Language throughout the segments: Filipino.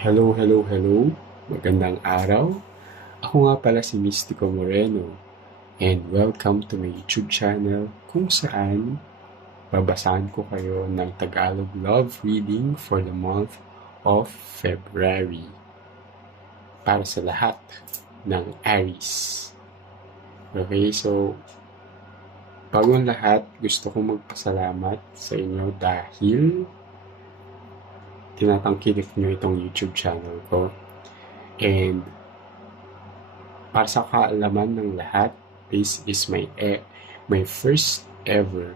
Hello, hello, hello. Magandang araw. Ako nga pala si Mystico Moreno and welcome to my YouTube channel kung saan babasahan ko kayo ng Tagalog love reading for the month of February para sa lahat ng Aries. Okay, so bago ang lahat, gusto kong magpasalamat sa inyo dahil tinatangkilik nyo itong YouTube channel ko. And para sa kaalaman ng lahat, this is my first ever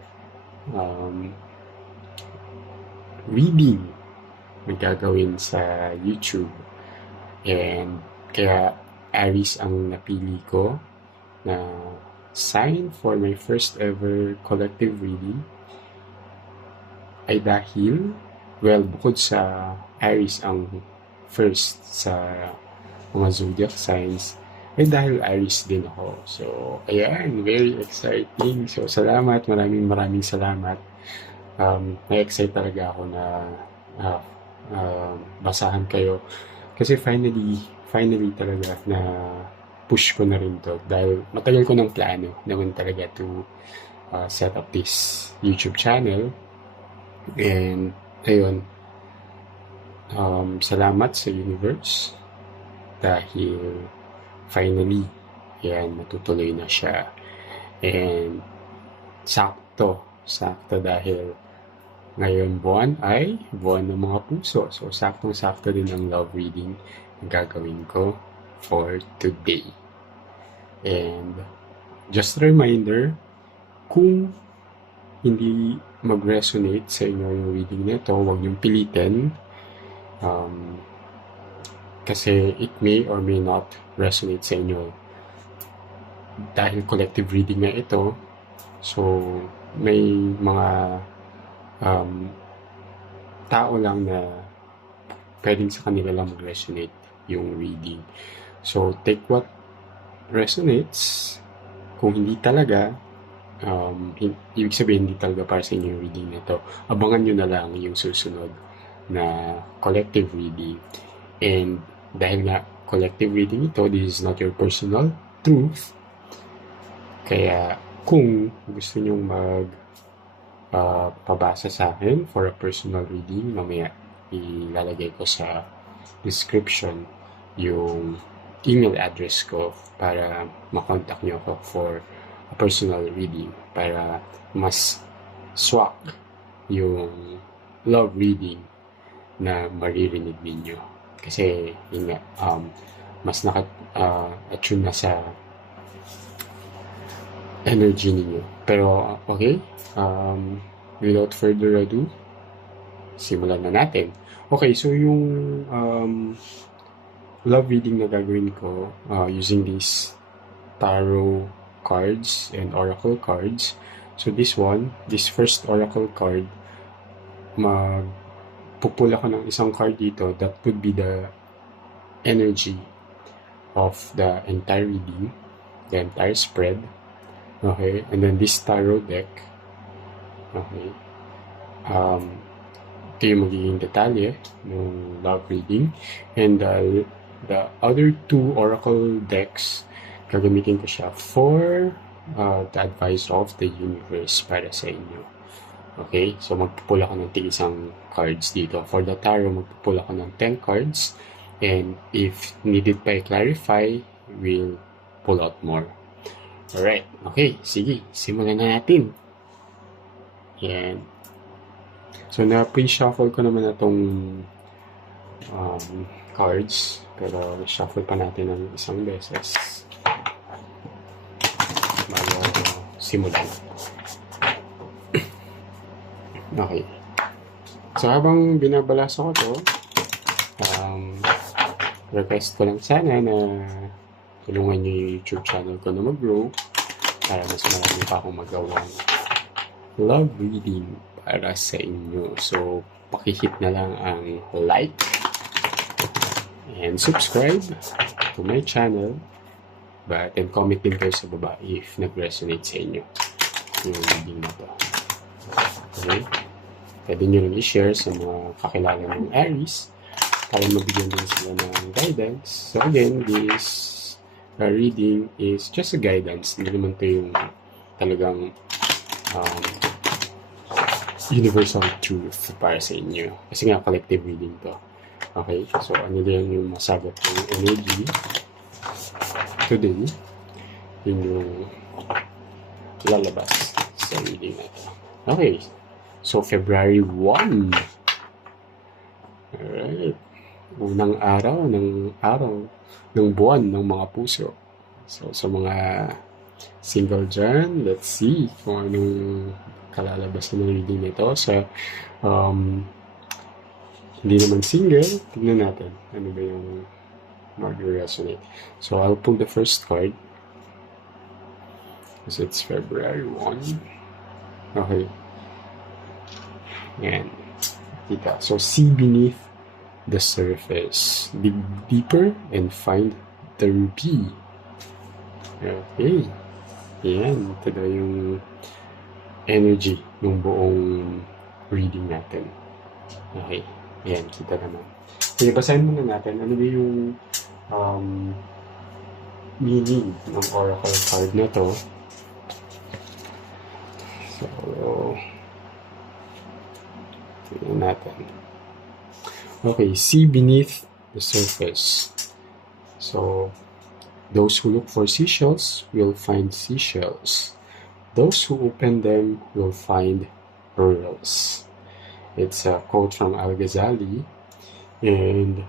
reading na gagawin sa YouTube. And kaya Aries ang napili ko na sign for my first ever collective reading ay dahil, well, bukod sa Aries ang first sa mga zodiac signs, ay dahil Aries din ako. So, ayan, very exciting. So, salamat, maraming salamat. Na-excite talaga ako na basahan kayo. Kasi finally talaga na push ko na rin to. Dahil matagal ko ng plano naman talaga to set up this YouTube channel. And, ayun, salamat sa universe dahil finally, yan, matutuloy na siya. And sakto dahil ngayon buwan ay buwan ng mga puso. So, saktong-sakto din ang love reading na gagawin ko for today. And just a reminder, kung hindi mag-resonate sa inyo yung reading nito, huwag niyong pilitin. Kasi it may or may not resonate sa inyo. Dahil collective reading nga ito, so may mga tao lang na pwedeng sa kanila lang mag-resonate yung reading. So take what resonates. Kung hindi talaga, ibig sabihin hindi talaga para sa inyo yung reading na ito. Abangan nyo na lang yung susunod na collective reading. And dahil nga collective reading ito, this is not your personal truth. Kaya kung gusto nyong pabasa sa akin for a personal reading, mamaya ilalagay ko sa description yung email address ko para makontak nyo ako for a personal reading para mas swak yung love reading na maririnig ninyo. Kasi yun nga, mas naka-attune na sa energy ninyo. Pero okay, without further ado, simulan na natin. Okay, so yung love reading na gagawin ko using these tarot cards and oracle cards. So this first oracle card, pupula ko ng isang card dito that would be the energy of the entire reading, the entire spread. Okay, and then this tarot deck, okay, ito yung magiging detalye ng love reading. And the other two oracle decks, gagamitin ko siya for the advice of the universe para sa inyo. Okay, so magpupula ko ng isang cards dito. For the tarot, magpupula ko ng 10 cards. And if needed pa i-clarify, we'll pull out more. Alright, okay, sige, simulan na natin. Yan. So, na-pre-shuffle ko naman na itong cards. Pero, shuffle pa natin ng isang beses bago simulan. Okay. So, habang binabalasa ko to, request ko lang sana na tulungan nyo yung YouTube channel ko na mag-grow para mas marami pa akong magawang love reading para sa inyo. So, pakihit na lang ang like and subscribe to my channel. And comment din kayo sa baba if nag-resonate sa inyo yung reading na to. Okay? Pwede nyo rin i-share sa mga kakilala ng Aries para mabigyan din sila ng guidance. So again, this reading is just a guidance. Hindi naman ito yung talagang universal truth para sa inyo. Kasi nga, collective reading to. Okay? So, ano din yung masagot ng energy today, yun yung lalabas sa reading natin. Okay. So, February 1. Alright. Unang araw ng buwan ng mga puso. So, sa mga single dyan, let's see kung anong kalalabasan ng reading nito. Sa hindi naman single, tignan natin ano ba yung mag-resonate. So, I'll pull the first card because it's February 1. Okay. Yan. Kita. So, see beneath the surface. Dig deeper and find the ruby. Okay. Yan. Ito daw yung energy ng buong reading natin. Okay. Yan. Kita naman. Okay, basahin muna natin. Ano ba yung meaning ng oracle card na to? So, tingnan natin. Okay, see beneath the surface. So, those who look for seashells will find seashells. Those who open them will find pearls. It's a quote from Al-Ghazali. And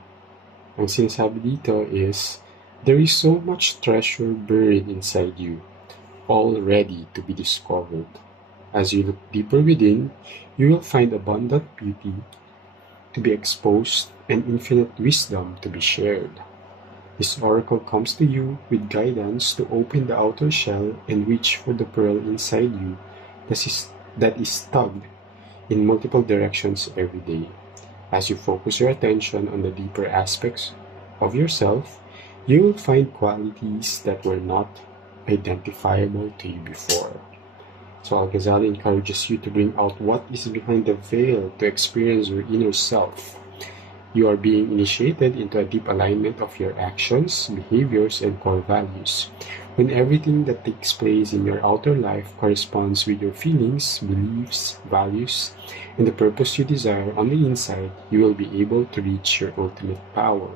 ang sinasabi dito is, there is so much treasure buried inside you, all ready to be discovered. As you look deeper within, you will find abundant beauty to be exposed and infinite wisdom to be shared. This oracle comes to you with guidance to open the outer shell and reach for the pearl inside you that is tugged in multiple directions every day. As you focus your attention on the deeper aspects of yourself, you will find qualities that were not identifiable to you before. So Al-Ghazali encourages you to bring out what is behind the veil to experience your inner self. You are being initiated into a deep alignment of your actions, behaviors, and core values. When everything that takes place in your outer life corresponds with your feelings, beliefs, values, and the purpose you desire on the inside, you will be able to reach your ultimate power.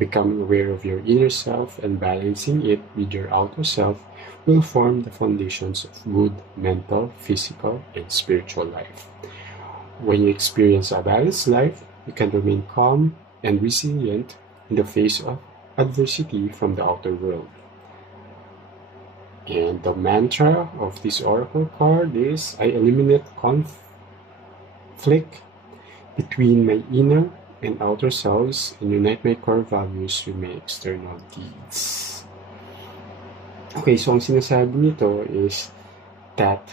Becoming aware of your inner self and balancing it with your outer self will form the foundations of good mental, physical, and spiritual life. When you experience a balanced life, you can remain calm and resilient in the face of adversity from the outer world. And the mantra of this oracle card is, I eliminate conflict between my inner and outer selves and unite my core values with my external deeds. Okay, so ang sinasabi nito is that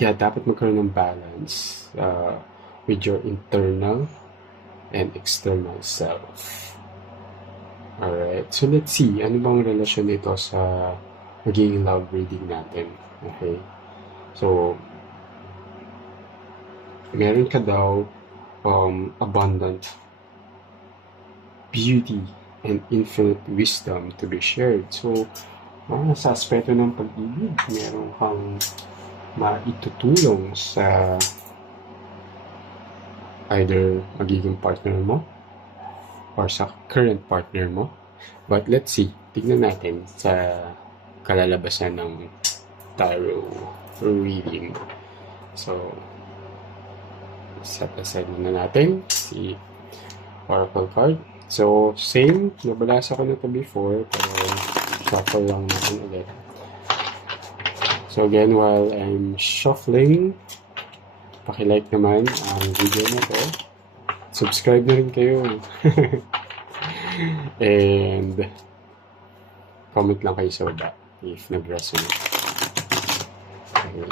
dapat magkaroon ng balance with your internal and external self. Alright, so let's see, ano bang relasyon nito sa magiging love reading natin? Okay, so meron ka daw abundant beauty and infinite wisdom to be shared. So, sa aspeto ng pag-ibig, meron kang maitutulong sa either magiging partner mo or sa current partner mo. But let's see, tignan natin sa kalalabasan ng tarot reading. So, set aside muna natin si Oracle card. So, same, nabalasa ko na ito before, pero shuffle lang natin ulit. So again, while I'm shuffling, paki-like naman ang video na ito. Subscribe na rin kayo. And comment lang kayo sa baba if nag-resonate. Okay.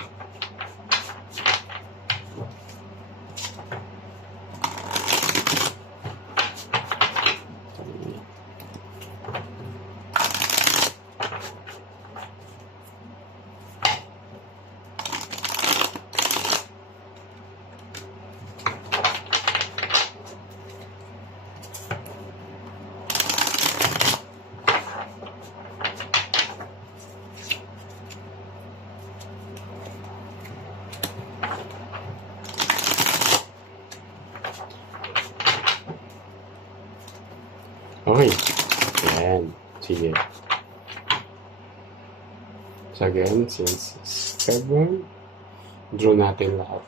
Okay. Ayan. Sige. So again, since it's February, draw natin lahat.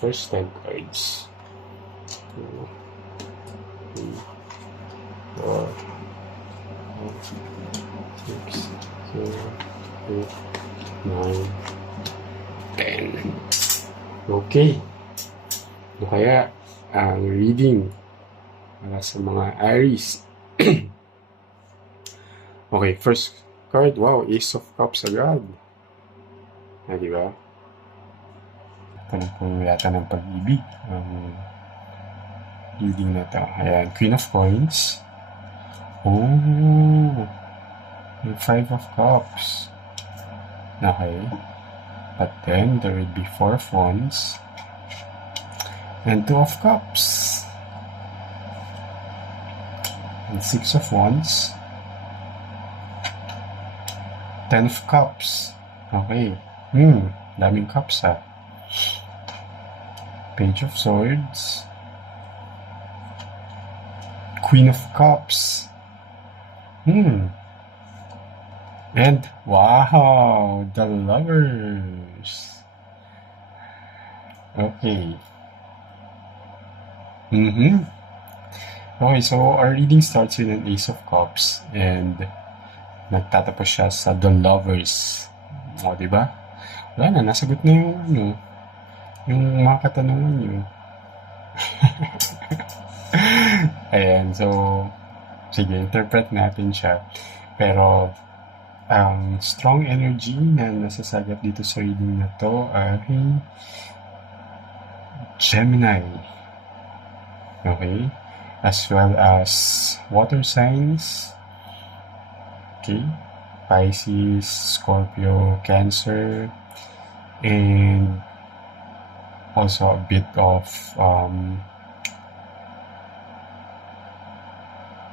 First 10 cards. 2, 3, 4, 5, 6, 7, 8, 9, 10. Okay. Ano kaya ang reading para sa mga Aries? Okay, first card. Wow, Ace of Cups agad. Di ba? Ito na po yata ng pag-ibig. Reading na to. Ayan, Queen of Coins. Oh, yung Five of Cups. Okay. But then, there will be 4 of Wands. And 2 of Cups. And 6 of Wands. 10 of Cups. Okay. Daming cups ha. Page of Swords. Queen of Cups. And, wow, the Lovers. Okay. Okay, so our reading starts with an Ace of Cups and nagtatapos siya sa The Lovers. O, diba? Wala na, nasagot na yung mga katanungan nyo. Ayan, so, sige, interpret natin siya. Pero, ang strong energy na nasasagat dito sa reading na to ay Gemini. Okay? As well as water signs. Okay? Pisces, Scorpio, Cancer, and also a bit of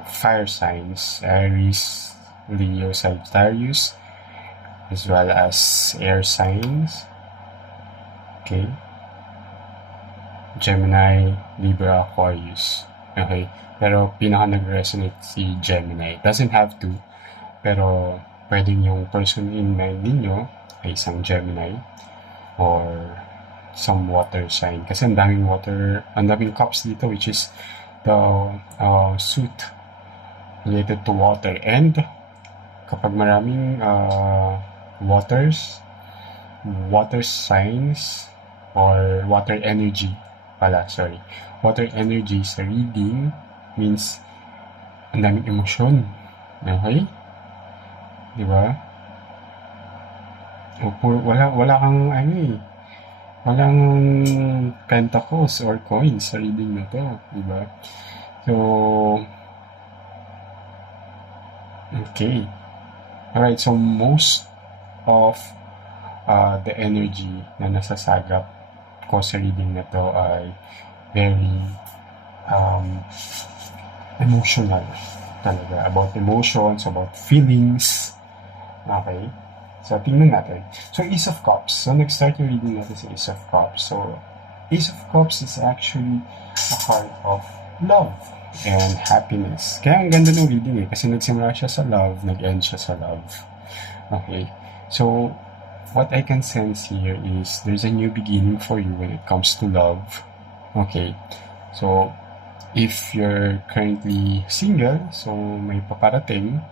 fire signs, Aries, Leo, Sagittarius, as well as air signs. Okay? Gemini, Libra, Aquarius. Okay? Pero pinaka nag-resonate si Gemini. Doesn't have to, pero pwedeng yung person in mind ninyo ay isang Gemini or some water sign. Kasi ang daming cups dito, which is the suit related to water. And kapag maraming water signs or water energy sa reading means ang daming emosyon. Okay? Diba? Wala kang walang pentacles or coins sa reading na to. Diba? So, okay. Alright, so most of the energy na nasasagap ko sa reading na to ay very emotional talaga. About emotions, about feelings. Okay? So, tingnan natin. So, Ace of Cups. So, nag-start yung reading natin sa Ace of Cups. So, Ace of Cups is actually a card of love and happiness. Kaya ang ganda ng reading kasi nagsimula siya sa love, nag-end siya sa love. Okay? So, what I can sense here is there's a new beginning for you when it comes to love. Okay? So, if you're currently single, so may paparating.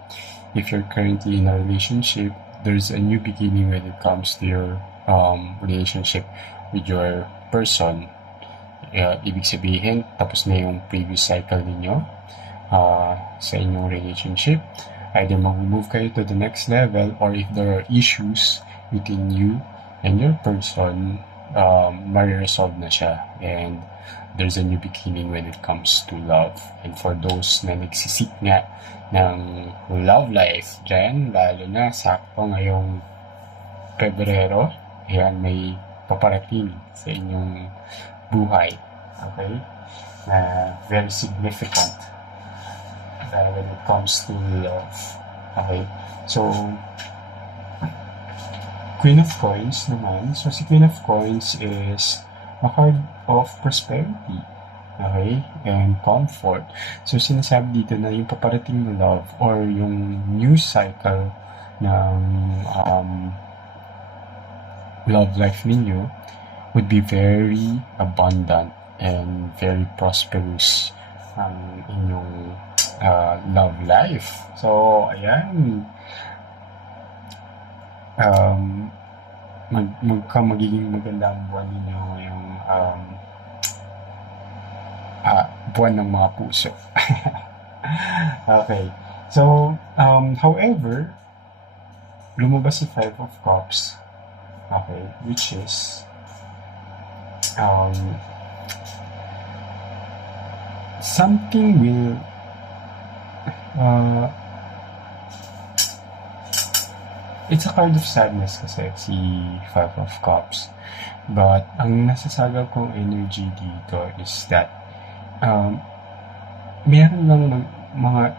If you're currently in a relationship, there's a new beginning when it comes to your relationship with your person. Ibig sabihin, tapos na yung previous cycle ninyo sa inyong relationship. Either mag-move kayo to the next level, or if there are issues within you and your person, ma-resolve na siya. And there's a new beginning when it comes to love. And for those na nagsisik nga ng love life dyan, lalo na sakto ngayong Pebrero, ayan, may paparating sa inyong buhay. Okay? Very significant when it comes to love. Okay? So, Queen of Coins naman. So, si Queen of Coins is a card of prosperity. Okay? And comfort. So, sinasabi dito na yung paparating na love or yung new cycle ng love life ninyo would be very abundant and very prosperous ang inyong love life. So, ayan. Magiging maganda ang buwan ninyo ngayong buwan ng mga puso. Okay. So, however, lumabas si Five of Cups. Okay. Which is something will it's a card of sadness kasi si Five of Cups. But ang nasasagal kong energy dito is that meron lang mga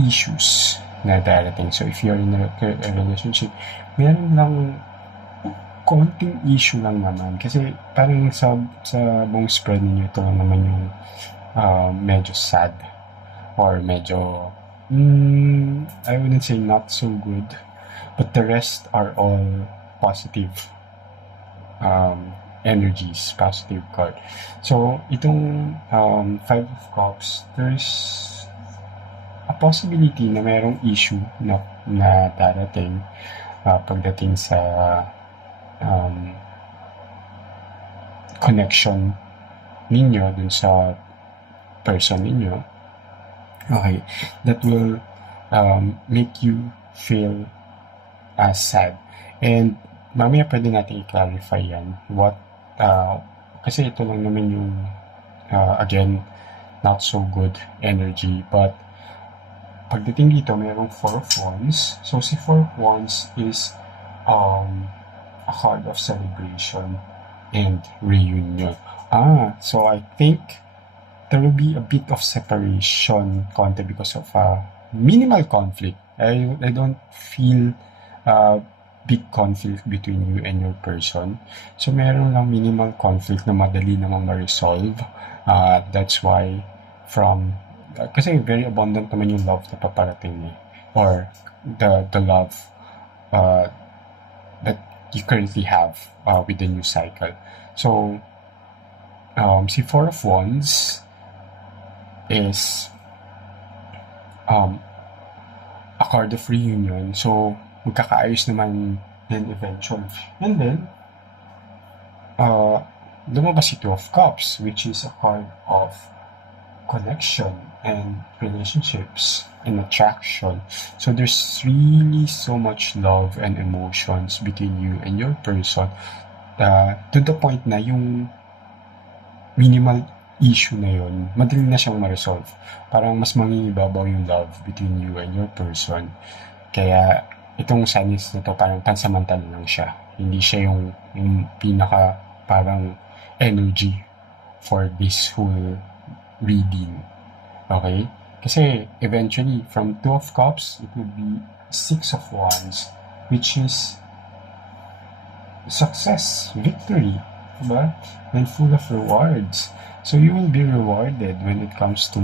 issues na darating. So if you're in a relationship, meron lang konting issue lang naman. Kasi parang sa buong spread ninyo, ito lang naman yung medyo sad or medyo I wouldn't say not so good, but the rest are all positive energies, positive card. So itong Five of Cups, there's a possibility na mayroong issue na darating pagdating sa connection ninyo dun sa person ninyo. Okay, that will make you feel sad. And mamaya pwede natin i-clarify yan. Kasi ito lang naman yung again, not so good energy. But pagdating dito, mayroong Four of Wands. So si Four of Wands is a card of celebration and reunion. So I think there will be a bit of separation konti because of minimal conflict. I don't feel big conflict between you and your person. So meron lang minimal conflict na madali namang ma-resolve. That's why kasi very abundant naman yung love na paparating or the love that you currently have with the new cycle. So, si Four of Wands is a card of reunion. So, magkakaayos naman din eventually. And then, lumabas si Two of Cups, which is a card of connection and relationships and attraction. So there's really so much love and emotions between you and your person to the point na yung minimal issue na yun, madali na siyang ma-resolve. Parang mas mangingibabaw yung love between you and your person. Kaya itong sadness na to parang pansamantala lang siya. Hindi siya yung pinaka parang energy for this whole reading. Okay? Kasi eventually, from Two of Cups, it would be Six of Wands, which is success, victory, diba? And full of rewards. So you will be rewarded when it comes to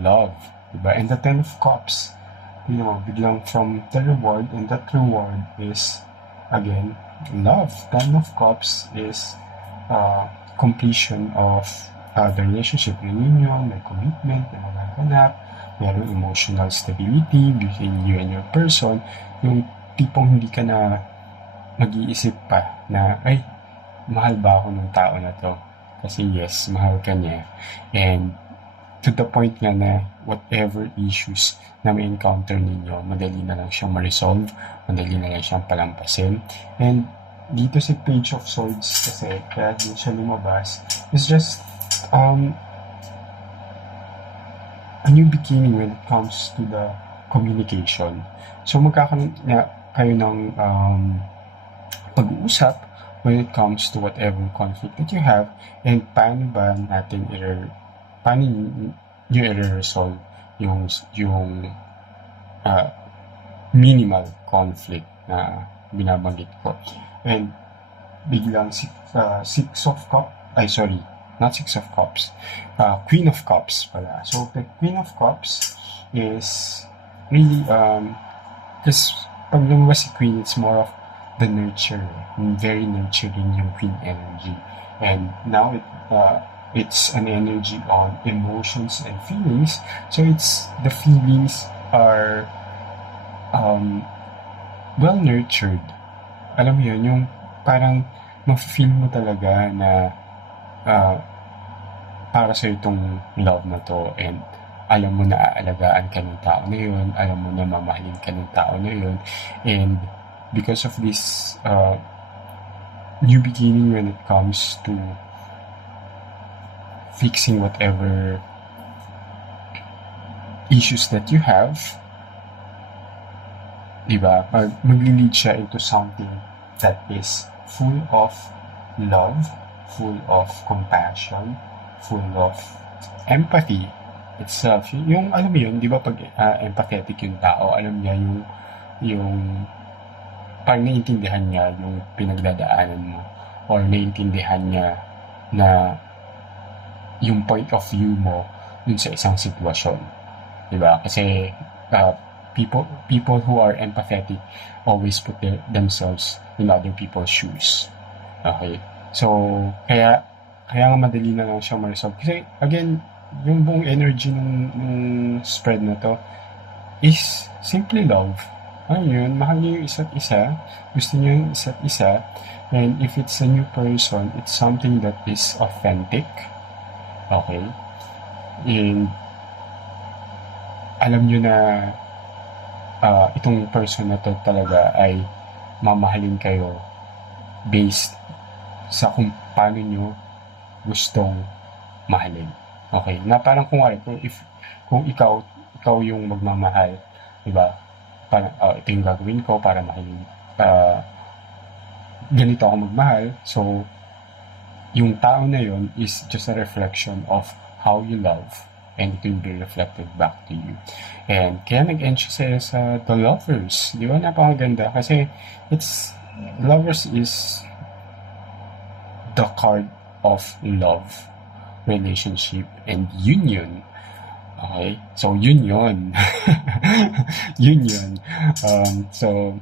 love, diba? And the Ten of Cups, biglang from the reward, and that reward is, again, love. Ten of Cups is completion of the relationship reunion, may commitment, may magaganap, mayroong emotional stability between you and your person, yung tipong hindi ka na mag-iisip pa na, ay, mahal ba ako ng tao na to? Kasi yes, mahal ka niya. And to the point nga na whatever issues na may encounter ninyo, madali na lang siyang ma-resolve, madali na lang siyang palampasin. And dito si Page of Swords kasi, kaya din siya lumabas, is just a new beginning when it comes to the communication. So magkakaroon na kayo ng pag-uusap when it comes to whatever conflict that you have, and paano nyo i-resolve yung minimal conflict na binabanggit ko. And biglang Six of Cups, not Six of Cups, Queen of Cups pala. So the Queen of Cups is really, because pag lumabas si Queen, it's more of the nurture, very nurturing yung Queen energy. And now it's an energy on emotions and feelings. So it's the feelings are well nurtured. Alam mo yun, yung parang ma-feel mo talaga na para sa itong love na to, and alam mo na aalagaan ka ng tao na yun, alam mo na mamahalin ka ng tao na yun, and because of this new beginning when it comes to fixing whatever issues that you have, diba? Mag-lead siya into something that is full of love, full of compassion, full of empathy itself. Yung alam mo yun, di ba pag empathetic yung tao, alam niya yung parang naiintindihan niya yung pinagdadaanan mo, or naiintindihan niya na yung point of view mo dun sa isang sitwasyon. Diba? Kasi people who are empathetic always put themselves in other people's shoes. Okay? So, kaya nga madali na lang siya ma-resolve. Kasi, again, yung buong energy nung spread na to is simply love. Ayun yun, mahal niyo yung isa't isa, gusto niyo yung isa't isa, and if it's a new person, it's something that is authentic. Okay? And alam nyo na itong person na to talaga ay mamahalin kayo based sa kung paano nyo gustong mahalin. Okay? Na parang kung ikaw yung magmamahal, diba? Parang, ito yung gagawin ko para mahalin. Ganito ako magmahal. So, yung tao na yun is just a reflection of how you love, and it will be reflected back to you. And kaya nag-end siya sa The Lovers. Di ba? Napakaganda. Kasi Lovers is the card of love, relationship, and union. Okay? So, union. Union. So,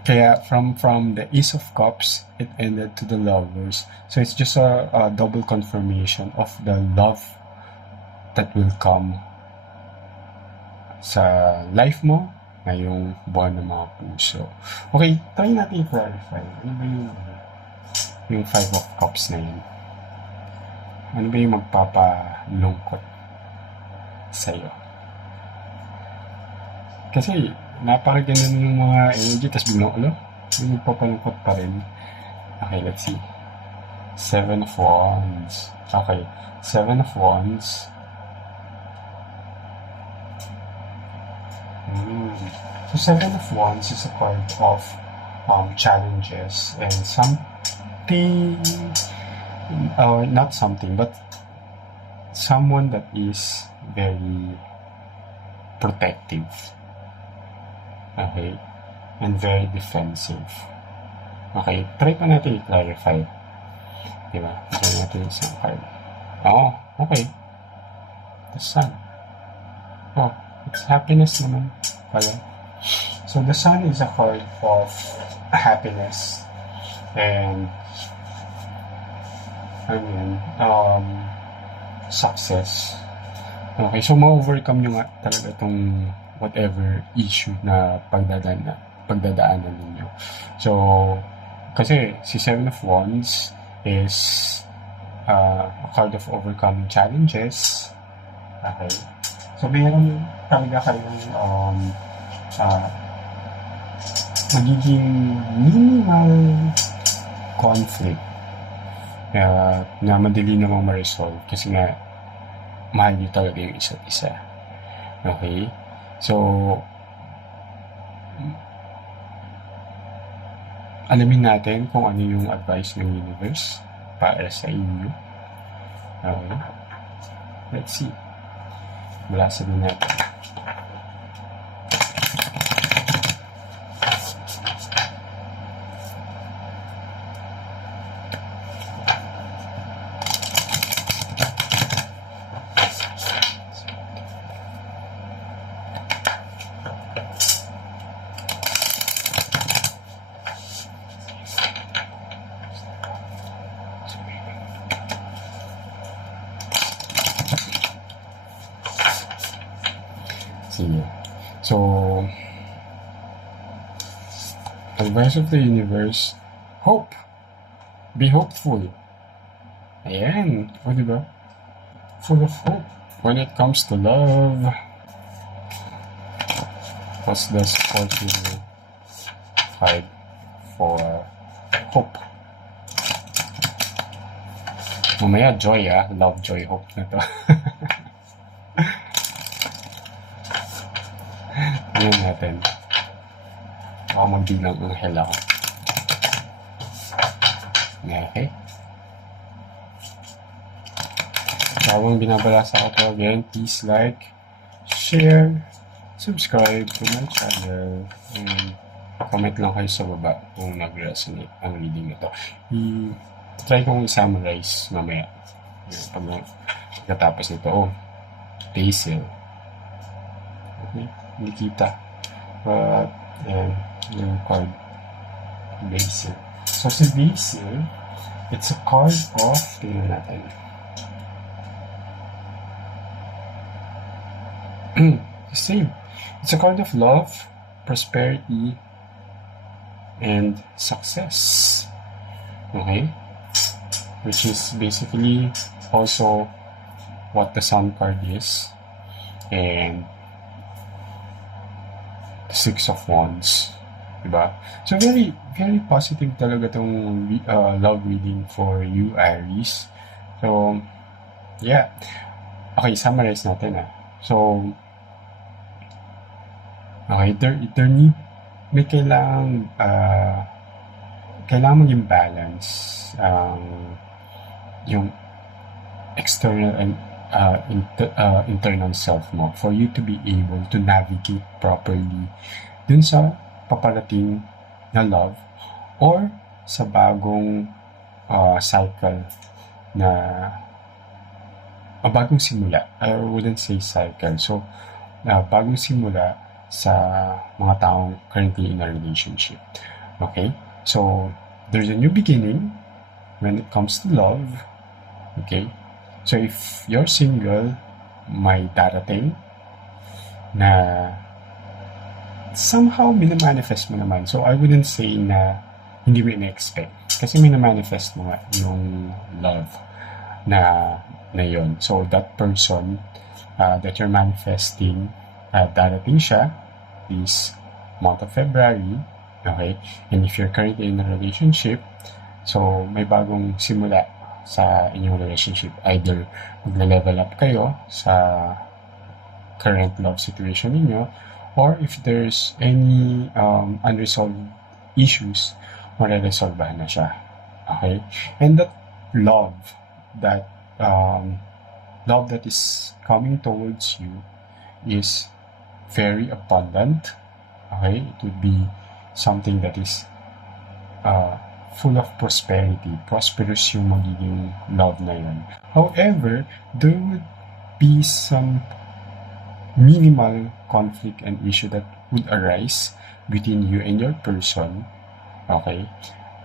kaya from the Ace of Cups, it ended to the Lovers. So it's just a double confirmation of the love that will come sa life mo ngayong buwan ng mga puso. Okay, try natin i-clarify. Ano ba yung Five of Cups na yun? Ano ba yung magpapalungkot sa'yo? Kasi napakaganda ng mga energy, tapos biglang yung magpapalungkot pa rin. Okay, let's see. Seven of Wands. Okay, Seven of Wands. So Seven of Wands is a card of challenges and something, not something, but someone that is very protective. Okay? And very defensive. Okay? Try pa natin i-clarify. Diba? Try natin isang card. Oh, okay. The Sun. Oh, it's happiness naman pala. So, the Sun is a card of happiness and success. Okay, so ma-overcome nyo nga talaga itong whatever issue na pagdadaanan ninyo. So, kasi si Seven of Wands is a card of overcoming challenges. Okay. So, mayroon talaga kayong magiging minimal conflict na madali namang ma-resolve kasi nga mahal nyo talaga yung isa't isa. Okay? So, alamin natin kung ano yung advice ng universe para sa inyo. Okay. Let's see. Balasan na natin. Sige. So, advice of the universe, hope. Be hopeful. Ayan. O, diba? Full of hope. When it comes to love, what's the supportive card for hope? Mamaya, joy, love, joy, hope na to. Ano natin? Baka magbilang ang hell ako. Okay. So, habang binabasa ko to again, please like, share, subscribe to my channel, and comment lang kayo sa baba kung nag-resonate ang reading na to. Try kong i-summarize mamaya. Pag pagkatapos nito, basil. Okay, hindi kita. But, yan, yung card, basil. So, si basil, it's a card of, tingnan natin. Same. It's a card of love, prosperity, and success. Okay? Which is basically also what the Sun card is. And the Six of Wands. Diba? So, very, very positive talaga tong love reading for you, Aries. So, yeah. Okay, summarize natin So, okay, may kailangan maging balance yung external and internal self mo for you to be able to navigate properly dun sa paparating na love or sa bagong cycle na bagong simula. I wouldn't say cycle. So, bagong simula sa mga taong currently in a relationship. Okay? So, there's a new beginning when it comes to love. Okay? So, if you're single, may darating na somehow minamanifest mo naman. So, I wouldn't say na hindi mo in-expect. Kasi minamanifest mo nga yung love na yun. So, that person that you're manifesting, darating siya this month of February. Okay? And if you're currently in a relationship, so may bagong simula sa inyong relationship. Either magle-level up kayo sa current love situation ninyo, or if there's any unresolved issues, mareresolbahan na siya. Okay? And that love that is coming towards you is very abundant. Okay? It would be something that is full of prosperity. Prosperous yung magiging love na yun. However, there would be some minimal conflict and issue that would arise between you and your person. Okay?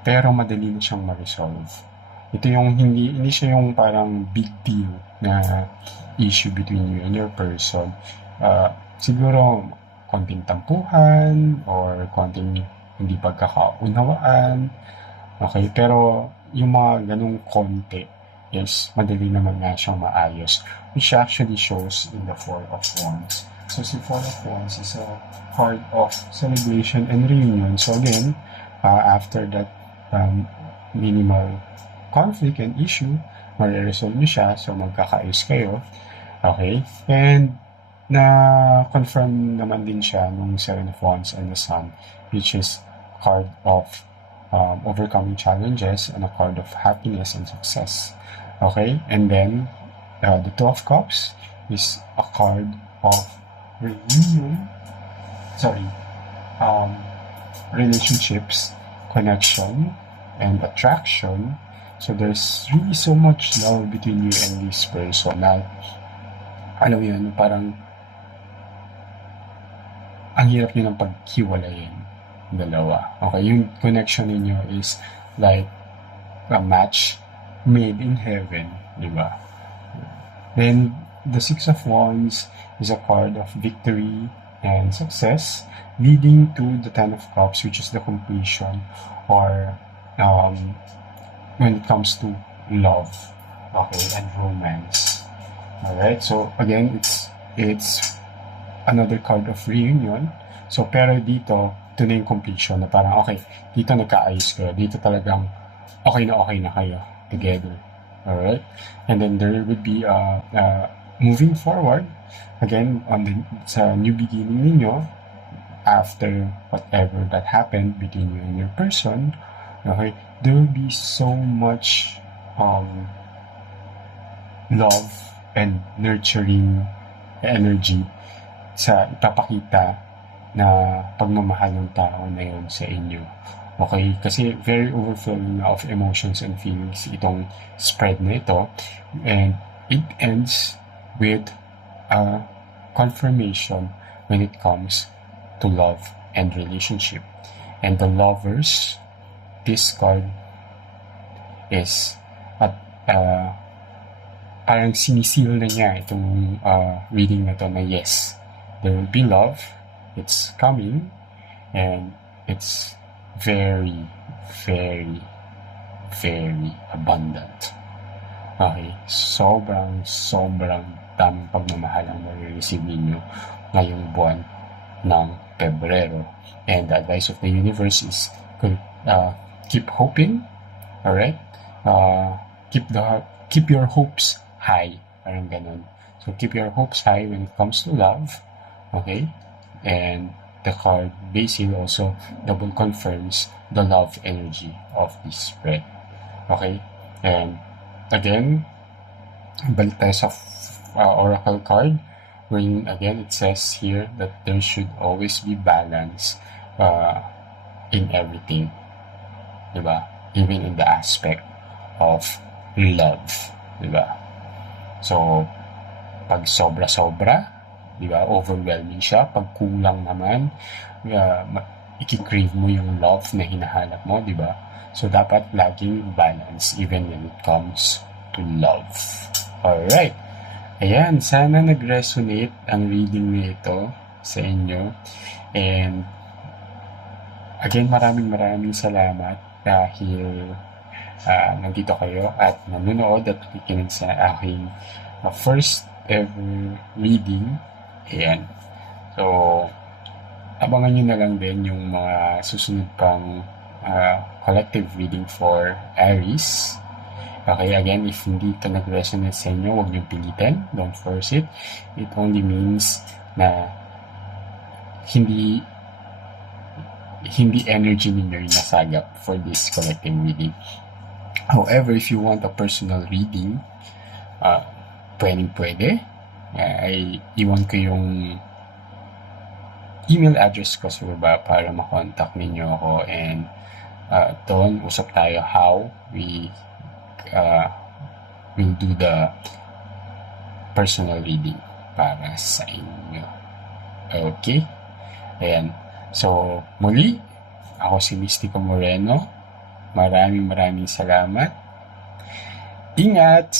Pero madali na siyang ma-resolve. Ito yung hindi siya yung parang big deal na issue between you and your person. Siguro konting tampuhan or konting hindi pagkakaunawaan. Okay, pero yung mga ganung konti is madali naman nga siyang maayos, which actually shows in the Four of Wands. So si Four of Wands is a card of celebration and reunion. So again, after that minimal conflict and issue, ma-resolve niyo siya, so magkakaayos kayo. Okay, and na-confirm naman din siya nung Seven of Wands and the Sun, which is card of overcoming challenges and a card of happiness and success. Okay, and then the Two of Cups is a card of reunion, relationships, connection, and attraction. So there's really so much love between you and this person na, alam mo yun, parang ang hirap nyo ng paghiwalayin dalawa. Okay, yung connection ninyo is like a match made in heaven, di ba? Then, the Six of Wands is a card of victory and success, leading to the Ten of Cups, which is the completion, or when it comes to love, okay, and romance. All right. So again, it's another card of reunion. So pero dito, ito na yung completion na parang okay, dito nagkaayos kayo. Dito talagang okay na kayo together. All right. And then there would be moving forward again sa new beginning ninyo after whatever that happened between you and your person. Okay, there will be so much love and nurturing energy sa ipapakita na pagmamahal ng tao na yun sa inyo. Okay? Kasi very overflowing na of emotions and feelings itong spread na ito. And it ends with a confirmation when it comes to love and relationship. And the lovers, this card is at parang sinisil na niya itong reading na to na yes, there will be love, it's coming, and it's very, very, very abundant. Okay, sobrang daming pagmamahal ang marireceive ninyo ngayong buwan ng Pebrero. And the advice of the universe is keep hoping, alright? Keep your hopes high, parang ganun. So keep your hopes high when it comes to love, okay? And the card Basil also double confirms the love energy of this spread, okay? And again, balik tayo sa oracle card, wherein again it says here that there should always be balance in everything, diba? Even in the aspect of love, diba? So pag sobra-sobra, diba, overwhelming siya. Pag kulang naman, i-crave mo yung love na hinahanap mo, diba? So dapat laging balance even when it comes to love. Alright. Ayan, sana nag-resonate ang reading nito sa inyo. And again, maraming salamat dahil nandito kayo at nanonood at nakikinig sa aking first ever reading. Ayan. So, abangan nyo na lang din yung mga susunod pang collective reading for Aries. Okay, again, if hindi ito nag-resonate sa inyo, huwag nyo pilitin. Don't force it. It only means na hindi energy ninyo yung nasagap for this collective reading. However, if you want a personal reading, pwede. Iwan ko yung email address ko sa baba para makontak ninyo ako, and doon usap tayo how we will do the personal reading para sa inyo. Okay? Ayan. So, muli, ako si Mystico Moreno. Maraming salamat. Ingat!